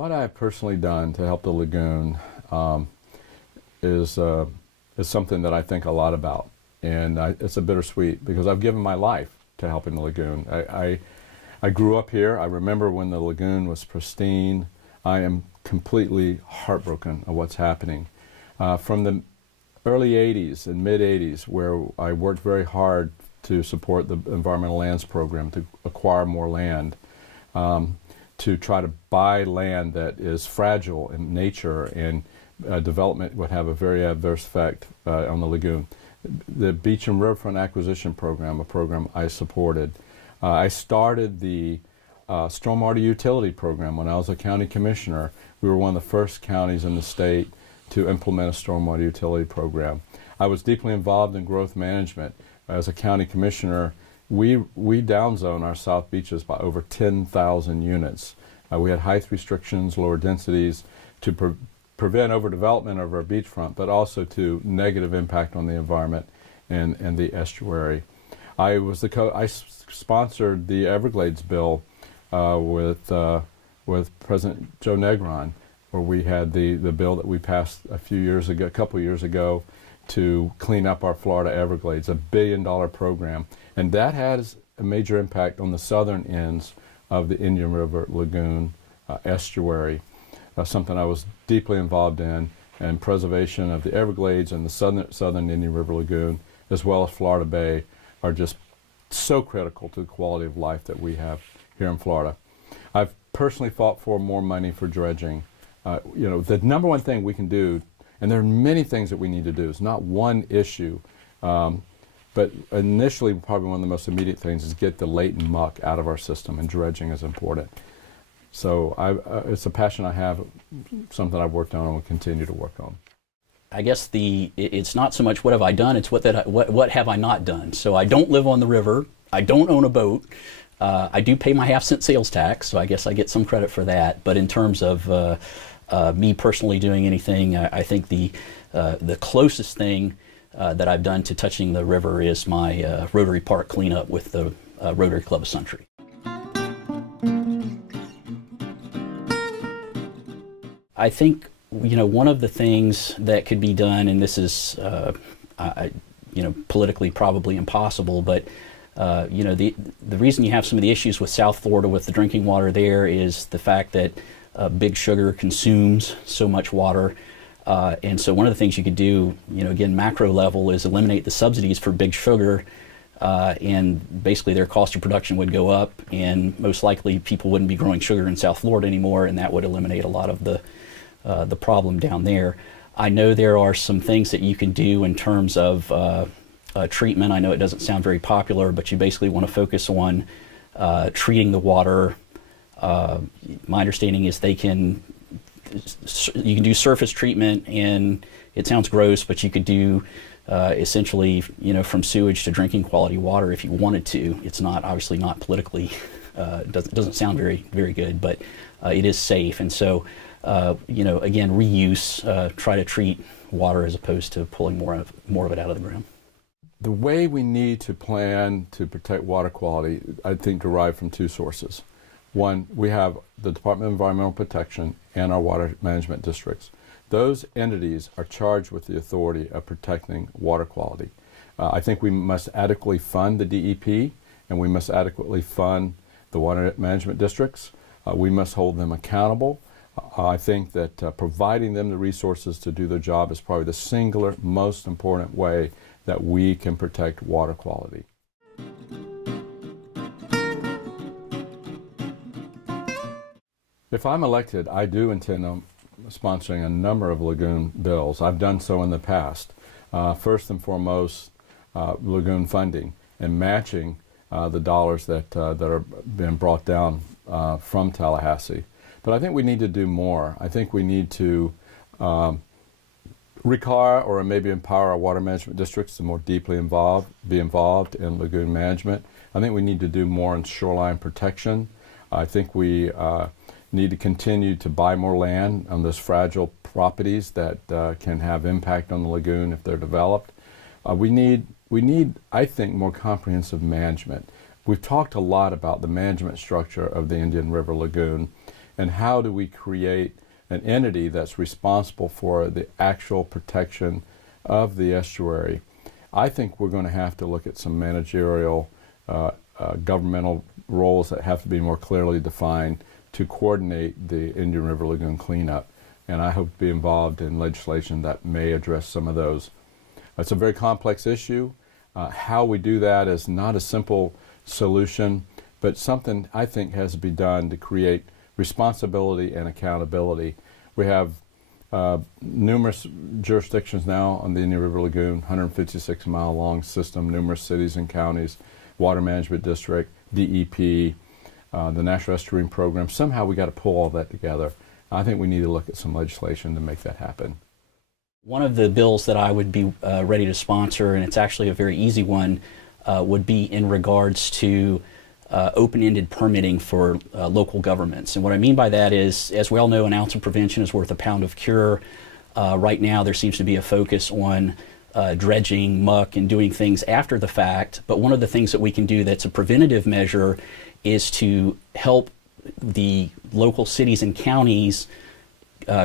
What I've personally done to help the lagoon is something that I think a lot about, and it's a bittersweet because I've given my life to helping the lagoon. I grew up here. I remember when the lagoon was pristine. I am completely heartbroken of what's happening. From the early 80s and mid 80s, where I worked very hard to support the Environmental Lands Program, to acquire more land, to try to buy land that is fragile in nature, and development would have a very adverse effect on the lagoon. The Beach and Riverfront Acquisition Program, a program I supported. I started the Stormwater Utility Program when I was a county commissioner. We were one of the first counties in the state to implement a stormwater utility program. I was deeply involved in growth management. As a county commissioner, we downzone our south beaches by over 10,000 units. We had height restrictions, lower densities to prevent overdevelopment of our beachfront, but also to negative impact on the environment and the estuary. I sponsored the Everglades bill with President Joe Negron, where we had the bill that we passed a couple years ago to clean up our Florida Everglades, $1 billion program. And that has a major impact on the southern ends of the Indian River Lagoon estuary, something I was deeply involved in, and preservation of the Everglades and the southern Indian River Lagoon, as well as Florida Bay, are just so critical to the quality of life that we have here in Florida. I've personally fought for more money for dredging. The number one thing we can do, and there are many things that we need to do, it's not one issue, but initially probably one of the most immediate things is get the latent muck out of our system, and dredging is important. So it's a passion I have, something I've worked on and will continue to work on. I guess it's not so much what have I done, it's what have I not done. So I don't live on the river, I don't own a boat, I do pay my half-cent sales tax, so I guess I get some credit for that. But in terms of me personally doing anything, I think the closest thing that I've done to touching the river is my Rotary Park cleanup with the Rotary Club of Sundre. I think one of the things that could be done, and this is politically probably impossible, but the reason you have some of the issues with South Florida with the drinking water there is the fact that Big Sugar consumes so much water, and so one of the things you could do, again, macro level, is eliminate the subsidies for Big Sugar, and basically their cost of production would go up, and most likely people wouldn't be growing sugar in South Florida anymore, and that would eliminate a lot of the problem down there. I know there are some things that you can do in terms of treatment. I know it doesn't sound very popular, but you basically want to focus on treating the water. My understanding is you can do surface treatment, and it sounds gross, but you could do essentially, from sewage to drinking quality water if you wanted to. It's not, obviously not politically, doesn't sound very, very good, but it is safe. And so, again, reuse, try to treat water as opposed to pulling more of it out of the ground. The way we need to plan to protect water quality, I think, derive from two sources. One, we have the Department of Environmental Protection and our water management districts. Those entities are charged with the authority of protecting water quality. I think we must adequately fund the DEP, and we must adequately fund the water management districts. We must hold them accountable. I think that providing them the resources to do their job is probably the singular most important way that we can protect water quality. If I'm elected, I do intend on sponsoring a number of lagoon bills. I've done so in the past. First and foremost, lagoon funding and matching the dollars that are being brought down from Tallahassee. But I think we need to do more. I think we need to require or maybe empower our water management districts to more deeply be involved in lagoon management. I think we need to do more in shoreline protection. I think we need to continue to buy more land on those fragile properties that can have impact on the lagoon if they're developed. We need, I think, more comprehensive management. We've talked a lot about the management structure of the Indian River Lagoon, and how do we create an entity that's responsible for the actual protection of the estuary. I think we're going to have to look at some managerial governmental roles that have to be more clearly defined to coordinate the Indian River Lagoon cleanup. And I hope to be involved in legislation that may address some of those. It's a very complex issue. How we do that is not a simple solution, but something I think has to be done to create responsibility and accountability. We have numerous jurisdictions now on the Indian River Lagoon, 156-mile long system, numerous cities and counties, Water Management District, DEP, the National Estuarine Program. Somehow we got to pull all that together. I think we need to look at some legislation to make that happen. One of the bills that I would be ready to sponsor, and it's actually a very easy one, would be in regards to open-ended permitting for local governments. And what I mean by that is, as we all know, an ounce of prevention is worth a pound of cure. Right now there seems to be a focus on dredging, muck, and doing things after the fact. But one of the things that we can do that's a preventative measure is to help the local cities and counties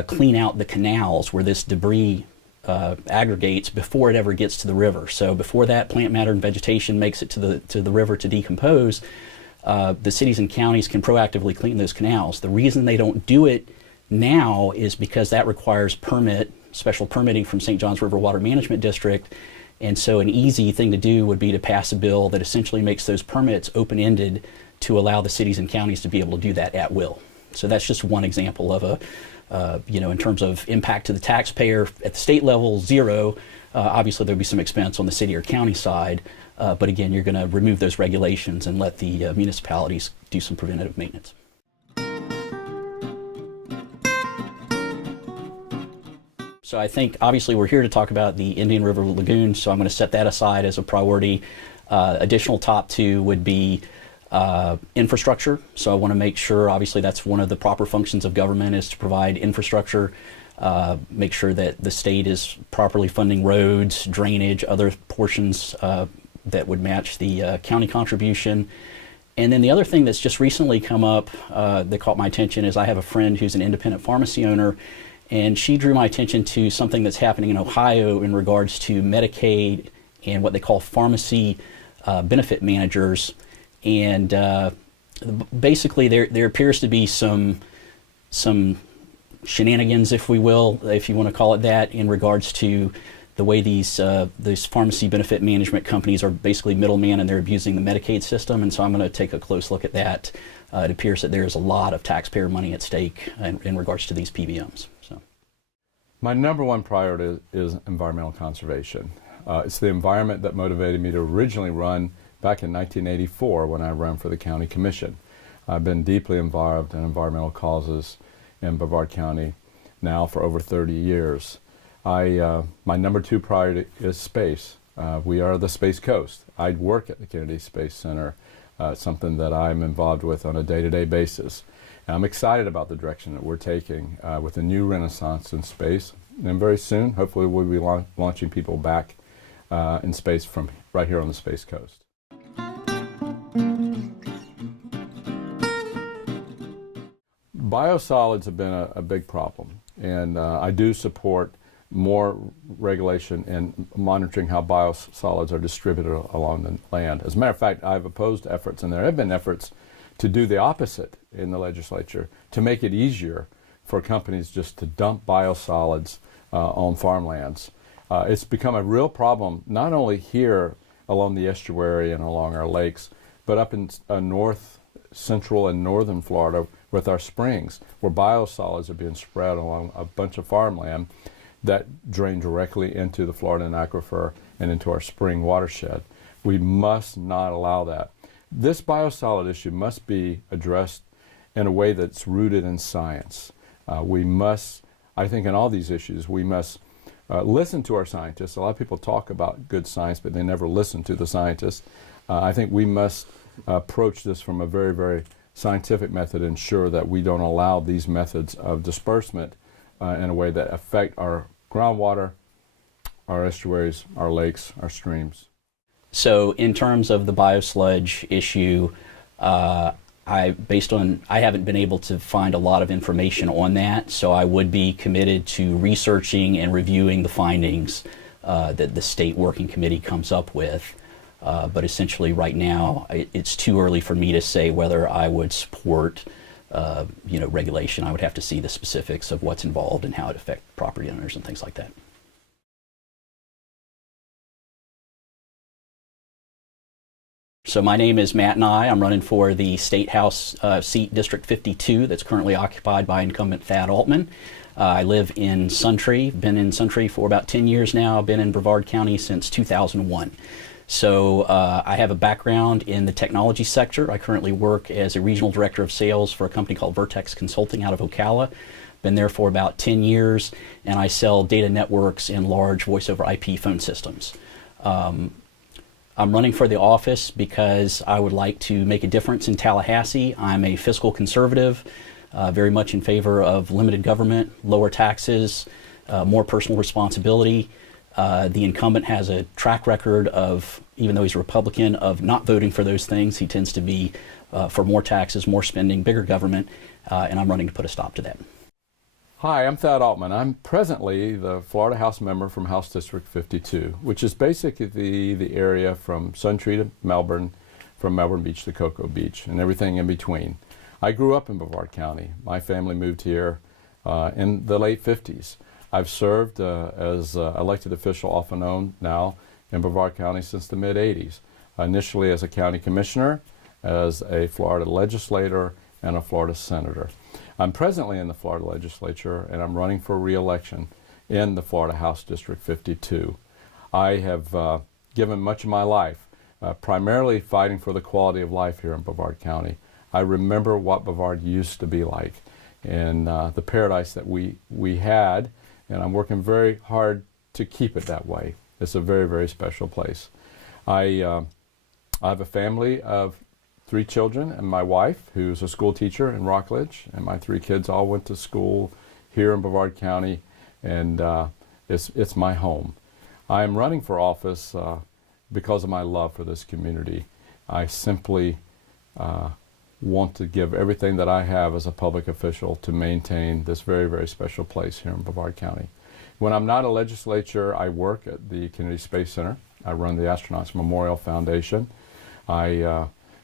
clean out the canals where this debris aggregates before it ever gets to the river. So before that plant matter and vegetation makes it to the river to decompose, the cities and counties can proactively clean those canals. The reason they don't do it now is because that requires special permitting from St. Johns River Water Management District. And so an easy thing to do would be to pass a bill that essentially makes those permits open-ended to allow the cities and counties to be able to do that at will. So that's just one example of in terms of impact to the taxpayer at the state level, zero. Obviously there'll be some expense on the city or county side, but again, you're going to remove those regulations and let the municipalities do some preventative maintenance. So I think obviously we're here to talk about the Indian River Lagoon, so I'm going to set that aside as a priority. Additional top two would be infrastructure. So I want to make sure, obviously that's one of the proper functions of government, is to provide infrastructure, make sure that the state is properly funding roads, drainage, other portions that would match the county contribution. And then the other thing that's just recently come up that caught my attention is I have a friend who's an independent pharmacy owner, and she drew my attention to something that's happening in Ohio in regards to Medicaid and what they call pharmacy benefit managers. And basically there appears to be some shenanigans, if we will, if you want to call it that, in regards to the way these pharmacy benefit management companies are basically middlemen, and they're abusing the Medicaid system. And so I'm going to take a close look at that. It appears that there's a lot of taxpayer money at stake in regards to these PBMs. So, my number one priority is environmental conservation. It's the environment that motivated me to originally run back in 1984 when I ran for the county commission. I've been deeply involved in environmental causes in Brevard County now for over 30 years. My number two priority is space. We are the Space Coast. I work at the Kennedy Space Center, something that I'm involved with on a day-to-day basis. And I'm excited about the direction that we're taking with a new renaissance in space. And very soon, hopefully, we'll be launching people back in space from right here on the Space Coast. Biosolids have been a big problem, and I do support more regulation and monitoring how biosolids are distributed along the land. As a matter of fact, I've opposed efforts, and there have been efforts to do the opposite in the legislature, to make it easier for companies just to dump biosolids on farmlands. It's become a real problem, not only here along the estuary and along our lakes, but up in north, central, and northern Florida with our springs, where biosolids are being spread along a bunch of farmland that drain directly into the Floridan aquifer and into our spring watershed. We must not allow that. This biosolid issue must be addressed in a way that's rooted in science. We must, I think in all these issues, we must listen to our scientists. A lot of people talk about good science, but they never listen to the scientists. I think we must approach this from a very, very scientific method, ensure that we don't allow these methods of disbursement in a way that affect our groundwater, our estuaries, our lakes, our streams. So in terms of the biosludge issue, I haven't been able to find a lot of information on that, so I would be committed to researching and reviewing the findings that the state working committee comes up with. But essentially right now, it's too early for me to say whether I would support regulation. I would have to see the specifics of what's involved and how it affects property owners and things like that. So my name is Matt Nye. I'm running for the State House seat District 52 that's currently occupied by incumbent Thad Altman. I live in Suntree, been in Suntree for about 10 years now. I've been in Brevard County since 2001. So I have a background in the technology sector. I currently work as a regional director of sales for a company called Vertex Consulting out of Ocala. Been there for about 10 years, and I sell data networks and large voice over IP phone systems. I'm running for the office because I would like to make a difference in Tallahassee. I'm a fiscal conservative, very much in favor of limited government, lower taxes, more personal responsibility. The incumbent has a track record of, even though he's a Republican, of not voting for those things. He tends to be for more taxes, more spending, bigger government, and I'm running to put a stop to that. Hi, I'm Thad Altman. I'm presently the Florida House member from House District 52, which is basically the area from Suntree to Melbourne, from Melbourne Beach to Cocoa Beach, and everything in between. I grew up in Brevard County. My family moved here in the late 50s. I've served as elected official off and on now in Brevard County since the mid-80s, initially as a county commissioner, as a Florida legislator, and a Florida senator. I'm presently in the Florida legislature, and I'm running for re-election in the Florida House District 52. I have given much of my life primarily fighting for the quality of life here in Brevard County. I remember what Brevard used to be like and the paradise that we had, and I'm working very hard to keep it that way. It's a very, very special place. I have a family of 3 children and my wife, who's a school teacher in Rockledge, and my 3 kids all went to school here in Brevard County, and it's my home. I am running for office because of my love for this community. I simply want to give everything that I have as a public official to maintain this very, very special place here in Brevard County. When I'm not a legislature, I work at the Kennedy Space Center. I run the Astronauts Memorial Foundation.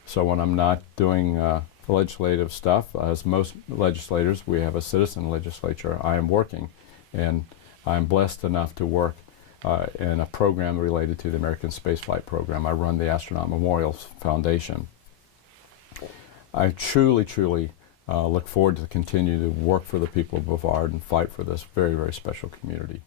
So when I'm not doing legislative stuff, as most legislators, we have a citizen legislature, I am working, and I'm blessed enough to work in a program related to the American Spaceflight Program. I run the Astronaut Memorial Foundation. I truly, truly look forward to continue to work for the people of Brevard and fight for this very, very special community.